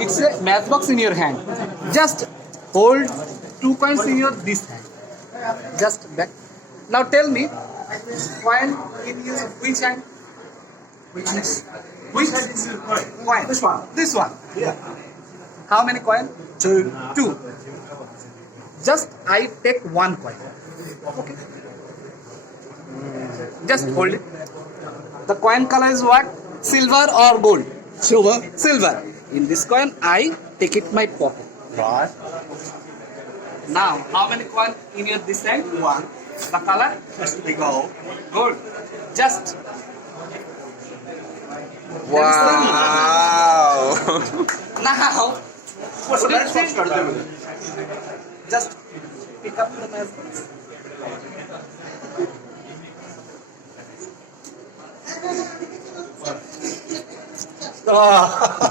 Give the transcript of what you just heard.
It's a matchbox in your hand. Just hold 2 coins in your this hand. Just back. Now tell me, coin in your which hand? Which coin? This one. This one. Yeah. How many coin? Two. Two. Just I take 1 coin. Okay. Just hold it. The coin color is what? Silver or gold? Silver. Silver. In this coin, I take it my pocket. Right. Now, how many coin in your this hand? One. The color? Has to be gold. Gold. Just. Wow. Now, What's the Put it matchbox in. got to do with it? just pick up the matchbox. Oh.